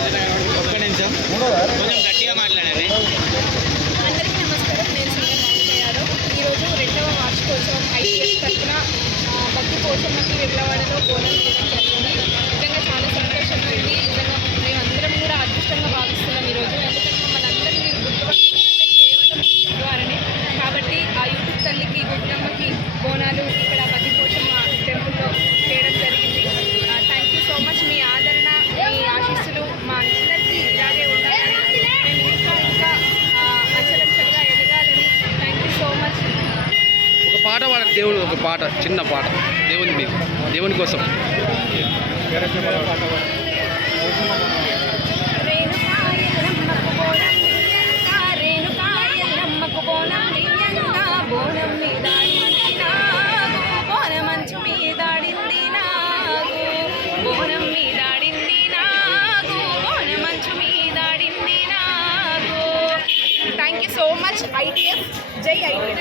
ఒక్క నిమిషం కొంచెం గట్టిగా మాట్లాడండి. అందరికీ నమస్కారం. నేను సింగర్ మౌనిక యాదవ్. ఈరోజు 2వ వార్షికోత్సవం ఐటీఎస్ తరఫున భక్తి పోషమ్మకి విప్లవాడలో బోనం చేయడం జరిగింది. నిజంగా చాలా సంతోషంగా ఉంది. నిజంగా మేమందరం కూడా అదృష్టంగా భావిస్తున్నాం ఈరోజు. ఎందుకంటే మమ్మల్ని అందరినీ మీరు గుర్తుపడుతున్నారంటే కేవలం యూట్యూబ్ ద్వారానే. కాబట్టి ఆ యూట్యూబ్ తల్లికి గుడ్లమ్మకి బోనాలు ఇక్కడ భక్తి పోషమ్మ టెంపుల్లో చేయడం జరిగింది. Thank you so much. మీ ఆదరణ, మీ ఆశీస్సులు మా అందరికీ ఇలాగే ఉండాలని, మేము ఇంకా ఇంకా అంచెలంచెలుగా ఎదగాలని. Thank you so much. ఒక పాట పాడండి, దేవుడు ఒక పాట, చిన్న పాట దేవుని మీద, దేవుని కోసం. రేణుకాయల్లమ్మకు బోనం దివ్యంగా, రేణుకాయల్లమ్మకు బోనం దివ్యంగా, బోనం మీదాడింది నాగు, బోనమంచు మీదాడింది నాగు, బోనం మీదాడింది నాగు, బోనమంచు మీదాడింది Nagu. Thank you so much. ITF. జై ITF.